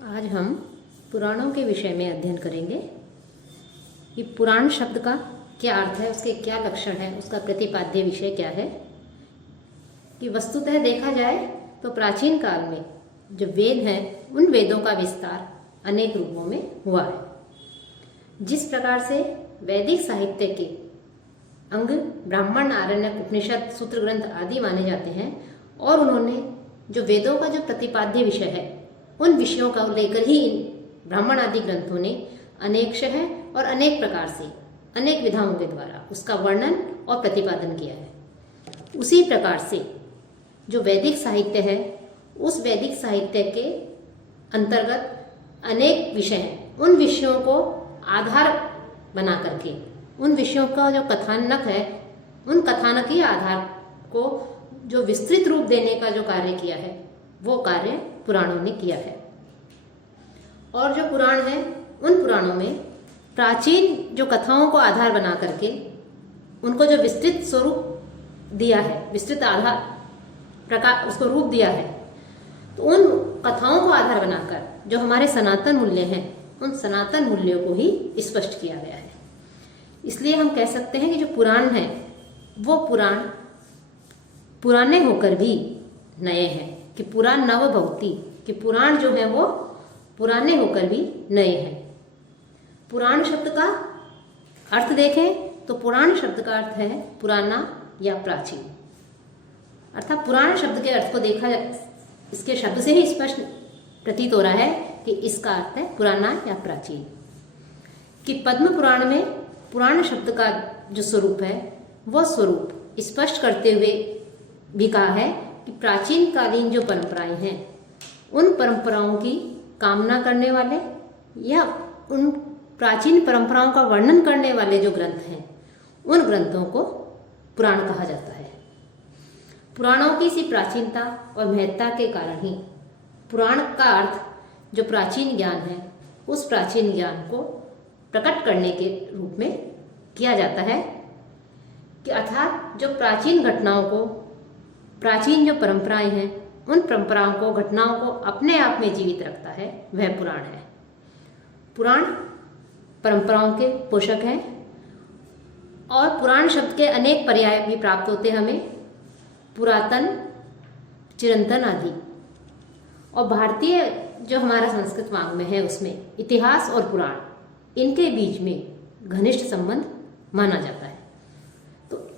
आज हम पुराणों के विषय में अध्ययन करेंगे कि पुराण शब्द का क्या अर्थ है, उसके क्या लक्षण है, उसका प्रतिपाद्य विषय क्या है। कि वस्तुतः देखा जाए तो प्राचीन काल में जो वेद हैं उन वेदों का विस्तार अनेक रूपों में हुआ है। जिस प्रकार से वैदिक साहित्य के अंग ब्राह्मण, आरण्यक, उपनिषद, सूत्र ग्रंथ आदि माने जाते हैं और उन्होंने जो वेदों का जो प्रतिपाद्य विषय है उन विषयों का लेकर ही ब्राह्मण आदि ग्रंथों ने अनेक शह और अनेक प्रकार से अनेक विधाओं के द्वारा उसका वर्णन और प्रतिपादन किया है। उसी प्रकार से जो वैदिक साहित्य है उस वैदिक साहित्य के अंतर्गत अनेक विषय हैं। उन विषयों को आधार बना करके उन विषयों का जो कथानक है उन कथानकीय आधार को जो विस्तृत रूप देने का जो कार्य किया है वो कार्य पुराणों ने किया है। और जो पुराण है उन पुराणों में प्राचीन जो कथाओं को आधार बना करके उनको जो विस्तृत स्वरूप दिया है, विस्तृत आधार प्रकार उसको रूप दिया है, तो उन कथाओं को आधार बनाकर जो हमारे सनातन मूल्य हैं उन सनातन मूल्यों को ही स्पष्ट किया गया है। इसलिए हम कह सकते हैं कि जो पुराण है वो पुराने होकर भी नए हैं, कि पुराण नव भवति, कि पुराण जो है वो पुराने होकर भी नए हैं। पुराण शब्द का अर्थ देखें तो पुराण शब्द का अर्थ है पुराना या प्राचीन। अर्थात पुराण शब्द के अर्थ को देखा इसके शब्द से ही स्पष्ट प्रतीत हो रहा है कि इसका अर्थ है पुराना या प्राचीन। कि पद्म पुराण में पुराण शब्द का जो स्वरूप है वह स्वरूप स्पष्ट करते हुए भी कहा है कि प्राचीन कालीन जो परंपराएं हैं उन परंपराओं की कामना करने वाले या उन प्राचीन परंपराओं का वर्णन करने वाले जो ग्रंथ हैं उन ग्रंथों को पुराण कहा जाता है। पुराणों की इसी प्राचीनता और महत्ता के कारण ही पुराण का अर्थ जो प्राचीन ज्ञान है उस प्राचीन ज्ञान को प्रकट करने के रूप में किया जाता है। कि अर्थात जो प्राचीन घटनाओं को, प्राचीन जो परंपराएं हैं उन परंपराओं को, घटनाओं को अपने आप में जीवित रखता है वह पुराण है। पुराण परंपराओं के पोषक हैं और पुराण शब्द के अनेक पर्याय भी प्राप्त होते हैं हमें, पुरातन, चिरंतन आदि। और भारतीय जो हमारा संस्कृत वाङ्मय है उसमें इतिहास और पुराण इनके बीच में घनिष्ठ संबंध माना जाता है। तो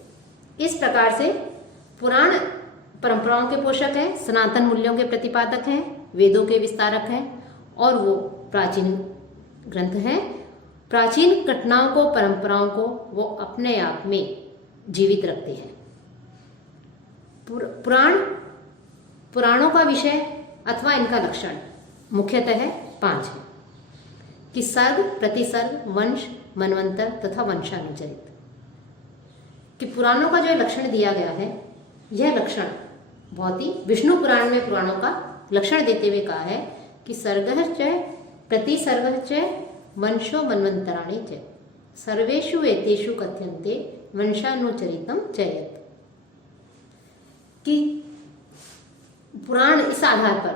इस प्रकार से पुराण परंपराओं के पोषक हैं, सनातन मूल्यों के प्रतिपादक हैं, वेदों के विस्तारक हैं और वो प्राचीन ग्रंथ हैं। प्राचीन घटनाओं को, परंपराओं को वो अपने आप में जीवित रखते हैं। पुराणों का विषय अथवा इनका लक्षण मुख्यतः 5 है। कि सर्ग, प्रतिसर्ग, वंश, मनवंतर तथा वंशानुचरित। कि पुराणों का जो लक्षण दिया गया है यह लक्षण बहुत ही विष्णु पुराण में पुराणों का लक्षण देते हुए कहा है कि सर्गः च प्रतिसर्गः च वंशो मन्वन्तराणि च सर्वेषु एतेषु कथ्यन्ते वंशानुचरितं च यत्। कि पुराण इस आधार पर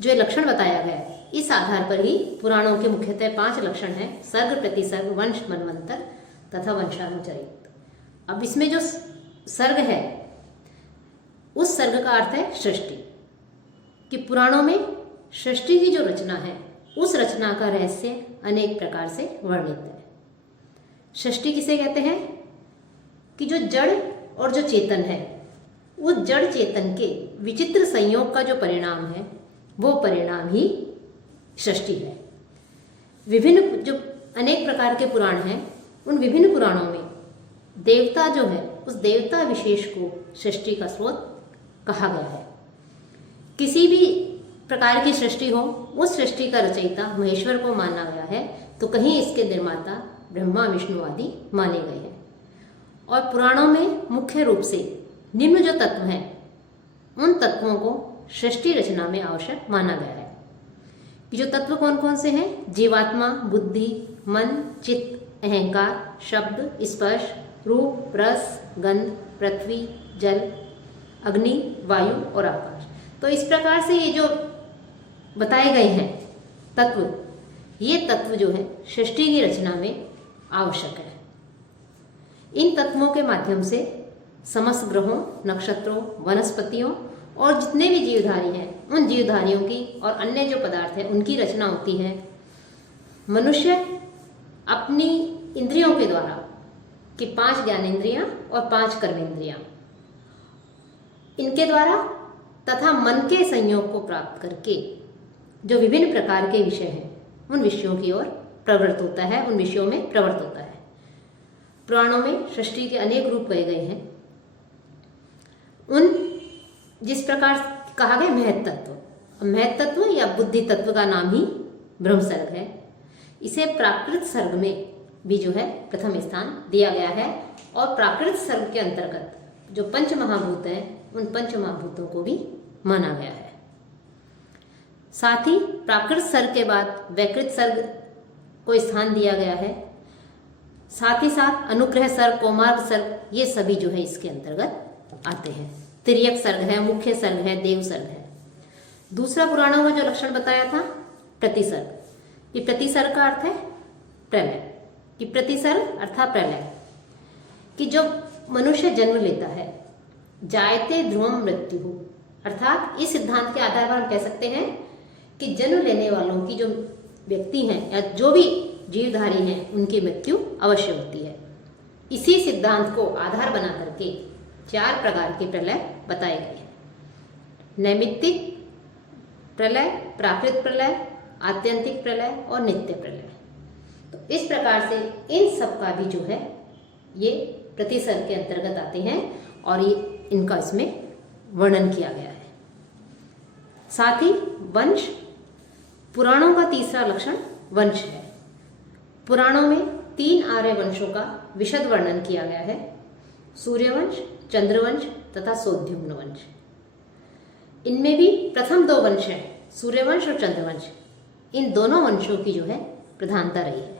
जो लक्षण बताया गया है इस आधार पर ही पुराणों के मुख्यतः 5 लक्षण हैं, सर्ग, प्रतिसर्ग, वंश, मनवंतर तथा वंशानुचरित। अब इसमें जो सर्ग है उस सर्ग का अर्थ है सृष्टि। कि पुराणों में सृष्टि की जो रचना है उस रचना का रहस्य अनेक प्रकार से वर्णित है। सृष्टि किसे कहते हैं? कि जो जड़ और जो चेतन है उस जड़ चेतन के विचित्र संयोग का जो परिणाम है वो परिणाम ही सृष्टि है। विभिन्न जो अनेक प्रकार के पुराण हैं उन विभिन्न पुराणों में देवता जो है उस देवता विशेष को सृष्टि का स्रोत कहा गया है। किसी भी प्रकार की सृष्टि हो उस सृष्टि का रचयिता महेश्वर को माना गया है तो कहीं इसके निर्माता ब्रह्मा, विष्णु आदि माने गए हैं। और पुराणों में मुख्य रूप से निम्न जो तत्व हैं उन तत्वों को सृष्टि रचना में आवश्यक माना गया है। कि जो तत्व कौन कौन से हैं? जीवात्मा, बुद्धि, मन, चित्त, अहंकार, शब्द, स्पर्श, रूप, रस, गंध, पृथ्वी, जल, अग्नि, वायु और आकाश। तो इस प्रकार से ये जो बताए गए हैं तत्व, ये तत्व जो है सृष्टि की रचना में आवश्यक है। इन तत्वों के माध्यम से समस्त ग्रहों, नक्षत्रों, वनस्पतियों और जितने भी जीवधारी हैं उन जीवधारियों की और अन्य जो पदार्थ है उनकी रचना होती है। मनुष्य अपनी इंद्रियों के द्वारा कि 5 ज्ञानेंद्रियां और 5 कर्मेंद्रियां, इनके द्वारा तथा मन के संयोग को प्राप्त करके जो विभिन्न प्रकार के विषय हैं उन विषयों की ओर प्रवृत्त होता है, उन विषयों में प्रवृत्त होता है। पुराणों में सृष्टि के अनेक रूप कहे गए हैं। उन जिस प्रकार कहा गया महत तत्व या बुद्धि तत्व का नाम ही ब्रह्म सर्ग है। इसे प्राकृत सर्ग में भी जो है प्रथम स्थान दिया गया है और प्राकृत सर्ग के अंतर्गत जो पंच महाभूत हैं उन पंच महाभूतों को भी माना गया है। साथ ही प्राकृत सर्ग के बाद वैकृत सर्ग को स्थान दिया गया है। साथ ही साथ अनुग्रह सर्ग, कौमार्ग सर्ग, ये सभी जो है इसके अंतर्गत आते हैं। तिर्यक सर्ग है, मुख्य सर्ग है, देव सर्ग है। दूसरा पुराणों में जो लक्षण बताया था प्रतिसर्ग। ये प्रतिसर्ग का अर्थ है प्रलय, कि प्रतिसर्ग अर्थात प्रलय, कि जब मनुष्य जन्म लेता है जायते ध्रुवम मृत्यु, अर्थात इस सिद्धांत के आधार पर हम कह सकते हैं कि जन्म लेने वालों की जो व्यक्ति हैं या जो भी जीवधारी हैं उनकी मृत्यु अवश्य होती है। इसी सिद्धांत को आधार बना करके 4 प्रकार के प्रलय बताए गए हैं। नैमित्तिक प्रलय, प्राकृत प्रलय, आत्यंतिक प्रलय और नित्य प्रलय। तो इस प्रकार से इन सब का भी जो है ये प्रतिसर्ग के अंतर्गत आते हैं और ये इनका इसमें वर्णन किया गया है। साथ ही वंश, पुराणों का तीसरा लक्षण वंश है। पुराणों में 3 आर्य वंशों का विशद वर्णन किया गया है, सूर्यवंश, चंद्रवंश तथा सौद्युम्न वंश। इनमें भी प्रथम 2 वंश हैं, सूर्यवंश और चंद्रवंश। इन दोनों वंशों की जो है प्रधानता रही है।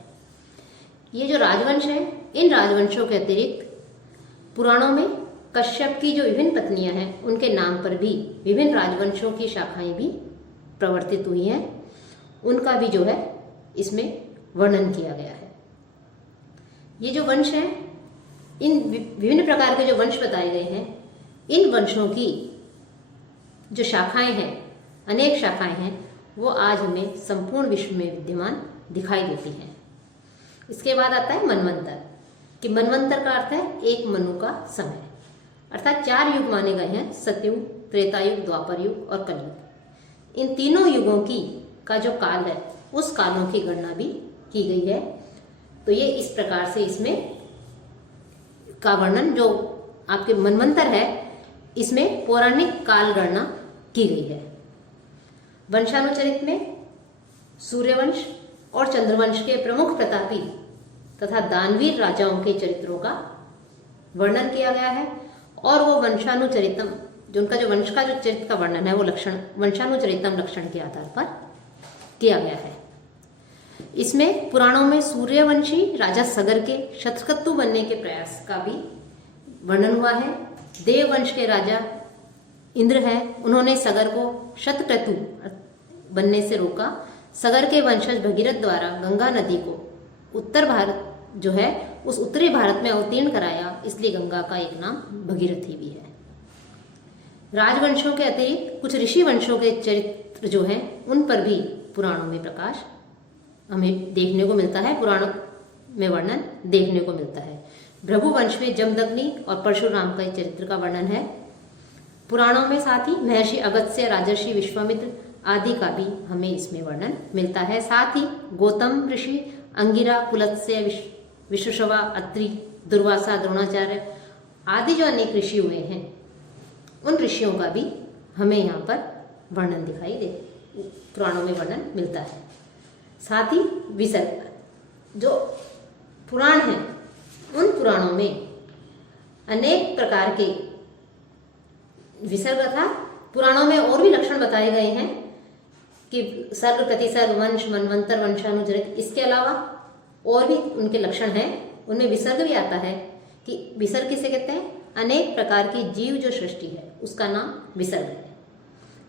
ये जो राजवंश है, इन राजवंशों के अतिरिक्त पुराणों में कश्यप की जो विभिन्न पत्नियां हैं उनके नाम पर भी विभिन्न राजवंशों की शाखाएं भी प्रवर्तित हुई हैं, उनका भी जो है इसमें वर्णन किया गया है। ये जो वंश हैं, इन विभिन्न प्रकार के जो वंश बताए गए हैं, इन वंशों की जो शाखाएं हैं, अनेक शाखाएं हैं, वो आज हमें संपूर्ण विश्व में विद्यमान दिखाई देती हैं। इसके बाद आता है मनवंतर, कि मनवंतर का अर्थ है एक मनु का समय, अर्थात 4 युग माने गए हैं, सतयुग, त्रेतायुग, द्वापर युग और कलयुग। इन तीनों युगों की का जो काल है उस कालों की गणना भी की गई है। तो ये इस प्रकार से इसमें का वर्णन जो आपके मनवंतर है इसमें पौराणिक काल गणना की गई है। वंशानुचरित में सूर्यवंश और चंद्रवंश के प्रमुख प्रतापी तथा दानवीर राजाओं के चरित्रों का वर्णन किया गया है और वो वंशानुचरितम, जो उनका जो वंश का जो चरित्र का वर्णन है वो लक्षण वंशानुचरितम लक्षण के आधार पर किया गया है। इसमें पुराणों में सूर्यवंशी राजा सगर के शतक्रतु बनने के प्रयास का भी वर्णन हुआ है। देववंश के राजा इंद्र हैं, उन्होंने सगर को शतक्रतु बनने से रोका। सगर के वंशज भगीरथ द्वारा गंगा नदी को उत्तर भारत जो है उस उत्तरी भारत में अवतीर्ण कराया, इसलिए गंगा का एक नाम भगीरथी भी है। राजवंशों के अतिरिक्त कुछ ऋषि वंशों के चरित्र जो हैं उन पर भी पुराणों में प्रकाश हमें देखने को मिलता है, पुराणों में वर्णन देखने को मिलता है। भृगु वंश में जमदग्नि और परशुराम का चरित्र का वर्णन है पुराणों में। साथ ही महर्षि अगस्त्य, राजर्षि विश्वामित्र आदि का भी हमें इसमें वर्णन मिलता है। साथ ही गौतम ऋषि, अंगिरा, पुलत्स्य, विश्वशवा, अत्रि, दुर्वासा, द्रोणाचार्य आदि जो अनेक ऋषि हुए हैं उन ऋषियों का भी हमें यहाँ पर वर्णन दिखाई दे पुराणों में वर्णन मिलता है। साथ ही विसर्ग, जो पुराण हैं उन पुराणों में अनेक प्रकार के विसर्ग था। पुराणों में और भी लक्षण बताए गए हैं कि सर्ग, प्रतिसर्ग, वंश, मनवंतर, वंशानुचरित, इसके अलावा और भी उनके लक्षण हैं। उनमें विसर्ग भी आता है कि विसर्ग किसे कहते हैं? अनेक प्रकार की जीव जो सृष्टि है उसका नाम विसर्ग है।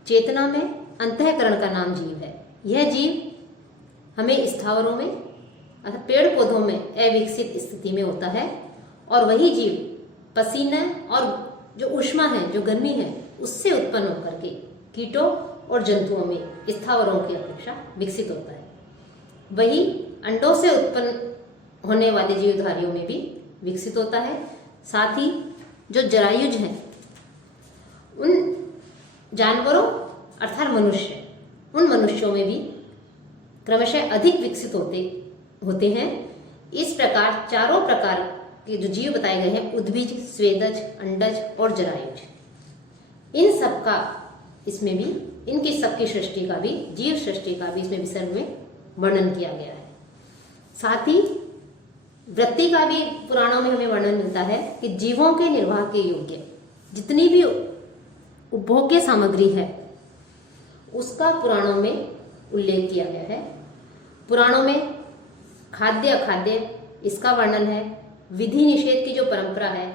चेतना में अंतःकरण का नाम जीव है। यह जीव हमें स्थावरों में अर्थात पेड़ पौधों में अविकसित स्थिति में होता है, और वही जीव पसीना और जो ऊष्मा है, जो गर्मी है, उससे उत्पन्न होकर के कीटों और जंतुओं में स्थावरों की अपेक्षा विकसित होता है। वही अंडों से उत्पन्न होने वाले जीवधारियों में भी विकसित होता है। साथ ही जो जरायुज हैं, उन जानवरों अर्थात मनुष्य, उन मनुष्यों में भी क्रमशः अधिक विकसित होते हैं। इस प्रकार चारों प्रकार के जो जीव बताए गए हैं, उद्भिज, स्वेदज, अंडज और जरायुज, इन सब का इसमें भी, इनकी सबकी सृष्टि का भी, जीव सृष्टि का भी इसमें विसर्ग में वर्णन किया गया है। साथ ही वृत्ति का भी पुराणों में हमें वर्णन मिलता है कि जीवों के निर्वाह के योग्य जितनी भी उपभोग्य सामग्री है, उसका पुराणों में उल्लेख किया गया है। पुराणों में खाद्य अखाद्य इसका वर्णन है। विधि निषेध की जो परंपरा है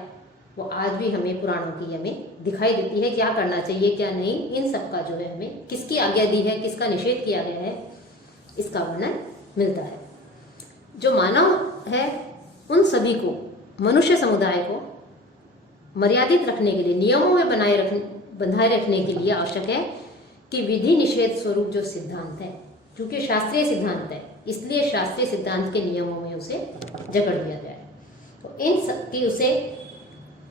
वो आज भी हमें पुराणों की हमें दिखाई देती है, क्या करना चाहिए क्या नहीं, इन सब का जो है हमें किसकी आज्ञा दी है, किसका निषेध किया गया है, इसका वर्णन मिलता है। जो मानव है उन सभी को, मनुष्य समुदाय को मर्यादित रखने के लिए, नियमों में बंधाए रखने के लिए आवश्यक है कि विधि निषेध स्वरूप जो सिद्धांत है, क्योंकि शास्त्रीय सिद्धांत है, इसलिए शास्त्रीय सिद्धांत के नियमों में उसे जकड़ दिया गया है। तो इन सब की उसे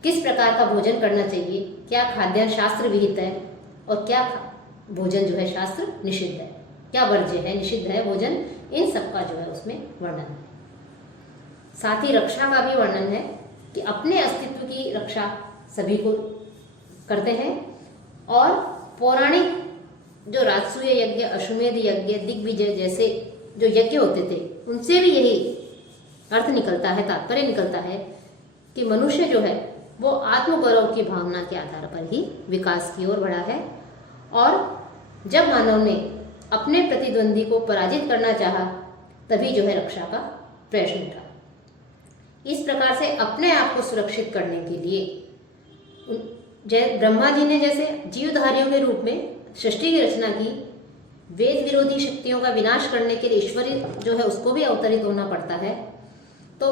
किस प्रकार का भोजन करना चाहिए, क्या खाद्यान्न शास्त्र विहित है और क्या भोजन जो है शास्त्र निषिद्ध है, क्या वर्ज्य है, निषिद्ध है भोजन, इन सब का जो है उसमें वर्णन है। साथ ही रक्षा का भी वर्णन है कि अपने अस्तित्व की रक्षा सभी को करते हैं, और पौराणिक जो राजसूय यज्ञ, अश्वमेध यज्ञ, दिग्विजय जैसे जो यज्ञ होते थे, उनसे भी यही अर्थ निकलता है, तात्पर्य निकलता है कि मनुष्य जो है वो आत्मगौरव की भावना के आधार पर ही विकास की ओर बढ़ा है, और जब मानव ने अपने प्रतिद्वंदी को पराजित करना चाहा, तभी जो है रक्षा का प्रश्न उठा। इस प्रकार से अपने आप को सुरक्षित करने के लिए ब्रह्मा जी ने जैसे जीवधारियों के रूप में सृष्टि की रचना की, वेद विरोधी शक्तियों का विनाश करने के लिए ईश्वर जो है उसको भी अवतरित होना पड़ता है। तो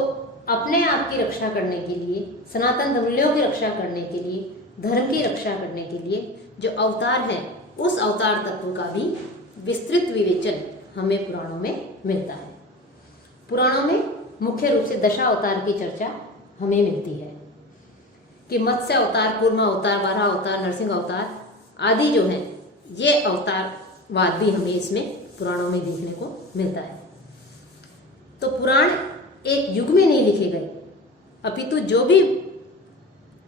अपने आप की रक्षा करने के लिए, सनातन मूल्यों की रक्षा करने के लिए, धर्म की रक्षा करने के लिए जो अवतार है, उस अवतार तत्व का भी विस्तृत विवेचन हमें पुराणों में मिलता है। पुराणों में मुख्य रूप से दशावतार की चर्चा हमें मिलती है कि मत्स्य अवतार, कूर्मा अवतार, वाराह अवतार, नरसिंह अवतार आदि जो हैं, ये अवतारवाद भी हमें इसमें पुराणों में देखने को मिलता है। तो पुराण एक युग में नहीं लिखे गए, अपितु जो भी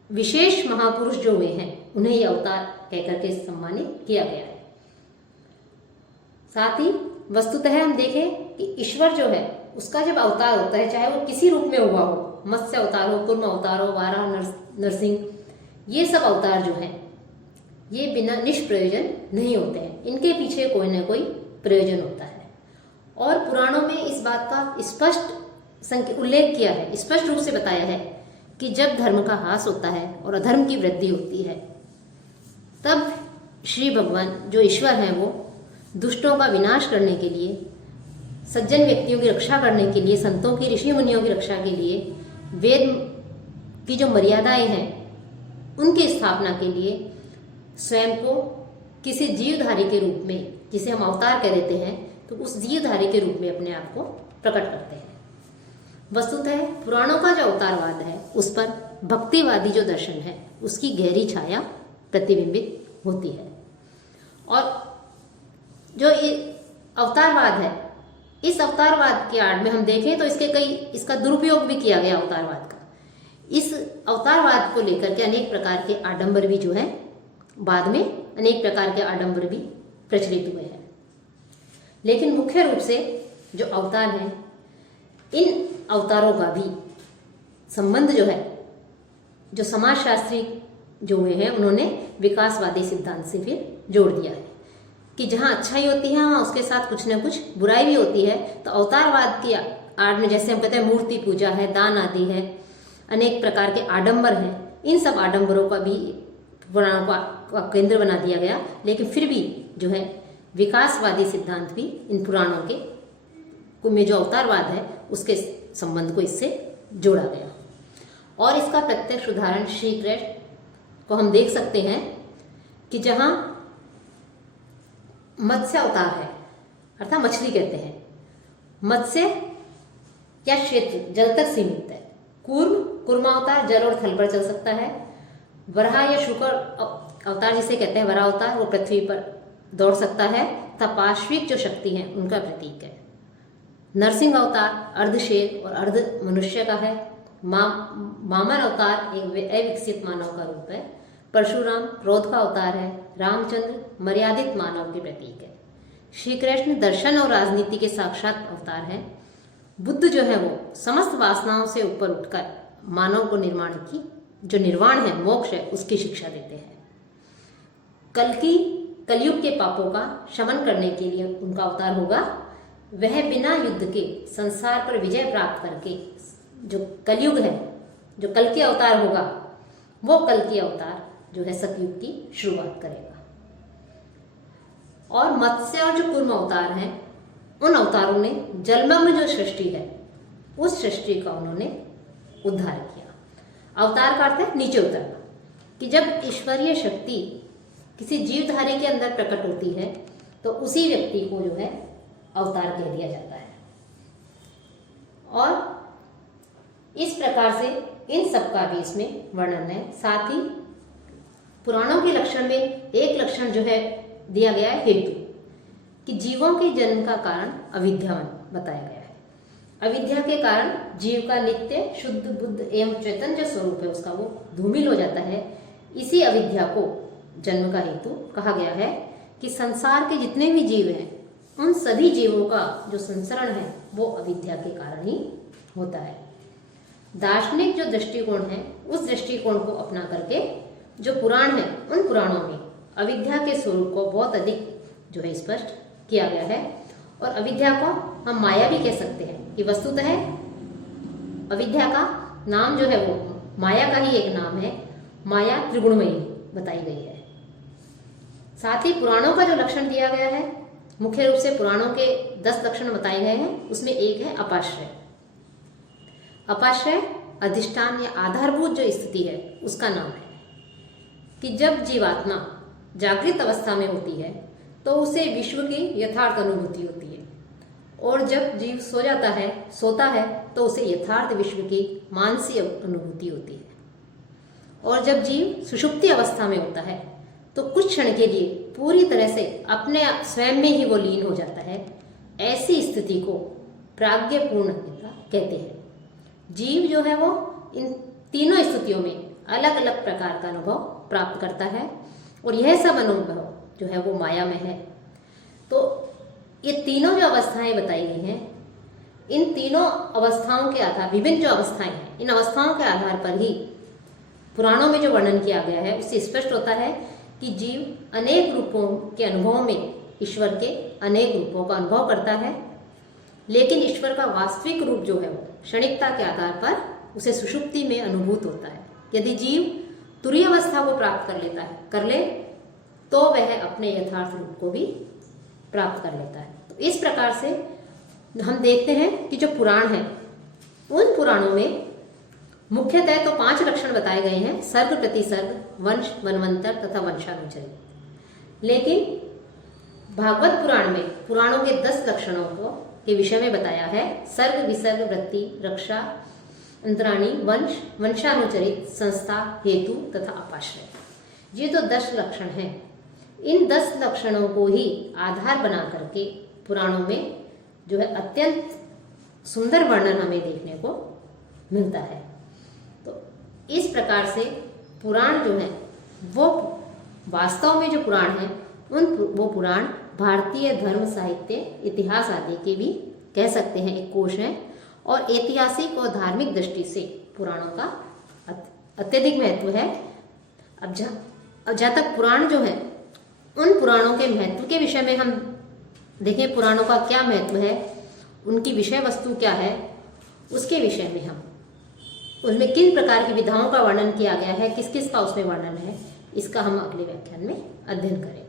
विशेष महापुरुष जो हुए हैं उन्हें ये अवतार कहकर के सम्मानित किया गया है। साथ ही वस्तुतः हम देखें कि ईश्वर जो है उसका जब अवतार होता है, चाहे वो किसी रूप में हुआ हो, मत्स्य अवतार हो, कूर्म अवतार हो, वाराह, नरसिंह, ये सब अवतार जो हैं ये बिना निष्प्रयोजन नहीं होते हैं, इनके पीछे कोई ना कोई प्रयोजन होता है। और पुराणों में इस बात का स्पष्ट उल्लेख किया है, स्पष्ट रूप से बताया है कि जब धर्म का ह्रास होता है और अधर्म की वृद्धि होती है, तब श्री भगवान जो ईश्वर हैं वो दुष्टों का विनाश करने के लिए, सज्जन व्यक्तियों की रक्षा करने के लिए, संतों की, ऋषि मुनियों की रक्षा के लिए, वेद की जो मर्यादाएं हैं उनकी स्थापना के लिए स्वयं को किसी जीवधारी के रूप में, जिसे हम अवतार कह देते हैं, तो उस जीवधारी के रूप में अपने आप को प्रकट करते हैं। वस्तुतः पुराणों का जो अवतारवाद है उस पर भक्तिवादी जो दर्शन है उसकी गहरी छाया प्रतिबिंबित होती है। और जो अवतारवाद है, इस अवतारवाद के आड़ में हम देखें तो इसका दुरुपयोग भी किया गया अवतारवाद का। इस अवतारवाद को लेकर के अनेक प्रकार के आडंबर भी जो है बाद में अनेक प्रकार के आडंबर भी प्रचलित हुए हैं। लेकिन मुख्य रूप से जो अवतार हैं, इन अवतारों का भी संबंध जो है, जो समाजशास्त्री जो हुए हैं उन्होंने विकासवादी सिद्धांत से फिर जोड़ दिया है कि जहाँ अच्छाई होती है वहाँ उसके साथ कुछ ना कुछ बुराई भी होती है। तो अवतारवाद की आड़ में जैसे हम कहते हैं मूर्ति पूजा है, दान आदि है, अनेक प्रकार के आडंबर हैं, इन सब आडंबरों का भी पुराणों का केंद्र बना दिया गया। लेकिन फिर भी जो है विकासवादी सिद्धांत भी इन पुराणों के में जो अवतारवाद है उसके संबंध को इससे जोड़ा गया। और इसका प्रत्यक्ष उदाहरण श्री कृष्ण को हम देख सकते हैं कि जहाँ मत्स्य अवतार है, अर्थात मछली कहते हैं, मत्स्य या क्षेत्र जल तक सीमित है। कूर्मावतार जल और थल पर चल सकता है। वराह या शुकर अवतार जिसे कहते हैं वराह अवतार, वो पृथ्वी पर दौड़ सकता है। तपाश्विक जो शक्ति है उनका प्रतीक है। नरसिंह अवतार अर्ध शेर और अर्ध मनुष्य का है। वामन अवतार एक अविकसित मानव का रूप है। परशुराम क्रोध का अवतार है। रामचंद्र मर्यादित मानव के प्रतीक है। श्री कृष्ण दर्शन और राजनीति के साक्षात अवतार हैं। बुद्ध जो है वो समस्त वासनाओं से ऊपर उठकर मानव को निर्माण की जो निर्वाण है, मोक्ष है, उसकी शिक्षा देते हैं। कलयुग के पापों का शमन करने के लिए उनका अवतार होगा। वह बिना युद्ध के संसार पर विजय प्राप्त करके जो कलयुग है, जो कल के अवतार होगा, वो कल के अवतार जो है सतयुग की शुरुआत करेगा। और मत्स्य और जो कूर्म अवतार हैं, उन अवतारों ने जलमग्न जो सृष्टि है उस सृष्टि का उन्होंने उद्धार किया। अवतार का अर्थ है नीचे उतरना, कि जब ईश्वरीय शक्ति किसी जीवधारी के अंदर प्रकट होती है तो उसी व्यक्ति को जो है अवतार कह दिया जाता है। और इस प्रकार से इन सब का भी इसमें वर्णन है। साथ ही पुराणों के लक्षण में एक लक्षण जो है दिया गया है हेतु, कि जीवों के जन्म का कारण अविद्या बताया गया है। अविद्या के कारण जीव का नित्य शुद्ध बुद्ध एवं चैतन्य स्वरूप है उसका वो धूमिल हो जाता है। इसी अविद्या को जन्म का हेतु कहा गया है कि संसार के जितने भी जीव हैं उन सभी जीवों का जो संसरण है वो अविद्या के कारण ही होता है। दार्शनिक जो दृष्टिकोण है उस दृष्टिकोण को अपना करके जो पुराण है उन पुराणों में अविद्या के स्वरूप को बहुत अधिक जो है स्पष्ट किया गया है। और अविद्या को हम माया भी कह सकते हैं कि वस्तुतः अविद्या का नाम जो है वो माया का ही एक नाम है। माया त्रिगुणमयी बताई गई है। साथ ही पुराणों का जो लक्षण दिया गया है, मुख्य रूप से पुराणों के 10 लक्षण बताए गए हैं, उसमें एक है अपाश्रय। अपाश्रय अधिष्ठान या आधारभूत जो स्थिति है उसका नाम है, कि जब जीवात्मा जागृत अवस्था में होती है तो उसे विश्व की यथार्थ अनुभूति होती है, और जब जीव सोता है तो उसे यथार्थ विश्व की मानसिक अनुभूति होती है। और जब जीव सुषुप्ति अवस्था में होता है तो कुछ क्षण के लिए पूरी तरह से अपने स्वयं में ही वो लीन हो जाता है। ऐसी स्थिति को प्राज्ञपूर्णता कहते हैं। जीव जो है वो इन तीनों स्थितियों में अलग अलग प्रकार का अनुभव प्राप्त करता है, और यह सब अनुभव जो है वो माया में है। तो ये तीनों जो अवस्थाएं बताई गई हैं, इन तीनों अवस्थाओं के आधार, विभिन्न जो अवस्थाएं हैं, इन अवस्थाओं के आधार पर ही पुराणों में जो वर्णन किया गया है उससे स्पष्ट होता है कि जीव अनेक रूपों के अनुभवों में ईश्वर के अनेक रूपों का अनुभव करता है, लेकिन ईश्वर का वास्तविक रूप जो है वो क्षणिकता के आधार पर उसे सुषुप्ति में अनुभूत होता है। यदि जीव तुरीय अवस्था को प्राप्त कर ले तो वह अपने यथार्थ रूप को भी प्राप्त कर लेता है। तो इस प्रकार से हम देखते हैं कि जो पुराण है उन पुराणों में मुख्यतः तो 5 लक्षण बताए गए हैं, सर्ग प्रतिसर्ग, वंश, वनवंतर तथा वंशानुचरित। लेकिन भागवत पुराण में पुराणों के 10 लक्षणों को के विषय में बताया है। सर्ग, विसर्ग, वृत्ति, रक्षा, अंतराणी, वंश, वंशानुचरित, संस्था, हेतु तथा अपाश्रय। ये तो 10 लक्षण हैं। इन 10 लक्षणों को ही आधार बना करके पुराणों में जो है अत्यंत सुंदर वर्णन हमें देखने को मिलता है। तो इस प्रकार से पुराण जो है वो वास्तव में जो पुराण है वो पुराण भारतीय धर्म, साहित्य, इतिहास आदि के भी कह सकते हैं एक कोश है, और ऐतिहासिक और धार्मिक दृष्टि से पुराणों का अत्यधिक महत्व है। अब जहाँ तक पुराण जो है उन पुराणों के महत्व के विषय में हम देखें, पुराणों का क्या महत्व है, उनकी विषय वस्तु क्या है, उसके विषय में हम उसमें किन प्रकार की विधाओं का वर्णन किया गया है, किस किस का उसमें वर्णन है, इसका हम अगले व्याख्यान में अध्ययन करेंगे।